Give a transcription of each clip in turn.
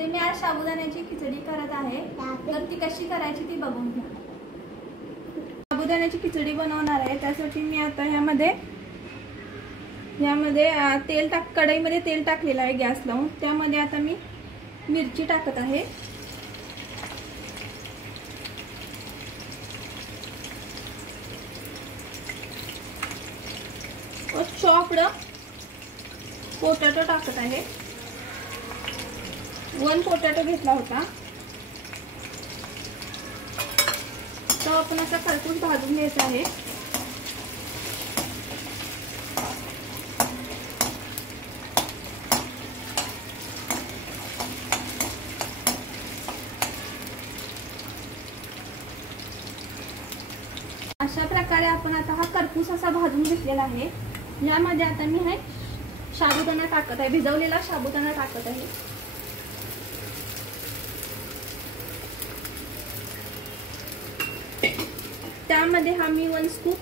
इथे मी आज साबुदाण्याची खिचडी करत आहे, तर ती कशी करायची ती बघून घ्या। साबुदाण्याची खिचडी बनवणार आहे, त्यासाठी मी आता यामध्ये तेल कढईमध्ये तेल टाकलेलं आहे गॅस लावून। त्यामध्ये आता मी मिरची टाकत आहे, चॉप्ड पोटॅटो टाकत आहे। 1 पोटॅटो घेतला होता, तो आपण असा खरपूस भाजून घ्यायचा आहे। अशा प्रकारे आपण आता हा खरपूस असा भाजून घेतलेला आहे। यामध्ये आता मी साबुदाणा टाकत आहे, भिजवलेला साबुदाणा टाकत आहे। त्यामध्ये मी 1 स्कूप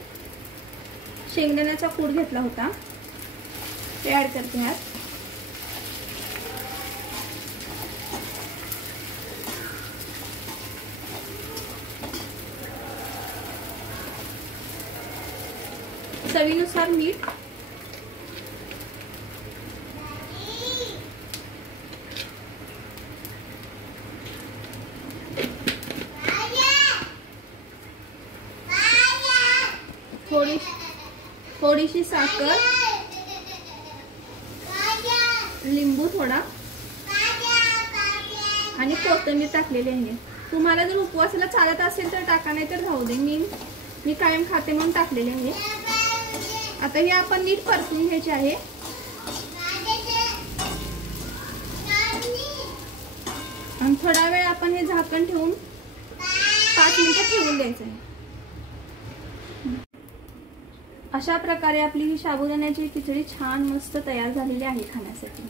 शेंगदाण्याचा कूट घेतला होता, ते ऍड करते ह्यात। चवीनुसार मीठ, थोडीशी साखर, लिंबू थोडा आणि कोथिंबीर टाकलेली आहे। तुम्हाला जर उपवासाला चालत असेल तर टाका, नाही तर राहू दे। मी कायम खाते म्हणून टाकलेले आहे। आता हे आपण नीट परतून घ्यायचे आहे आणि थोडा वेळ आपण हे झाकण ठेवून 5 मिनिटं ठेवून द्यायचं आहे। अशा प्रकारे आपली ही साबुदाण्याची खिचडी छान मस्त तयार झालेली आहे खाण्यासाठी।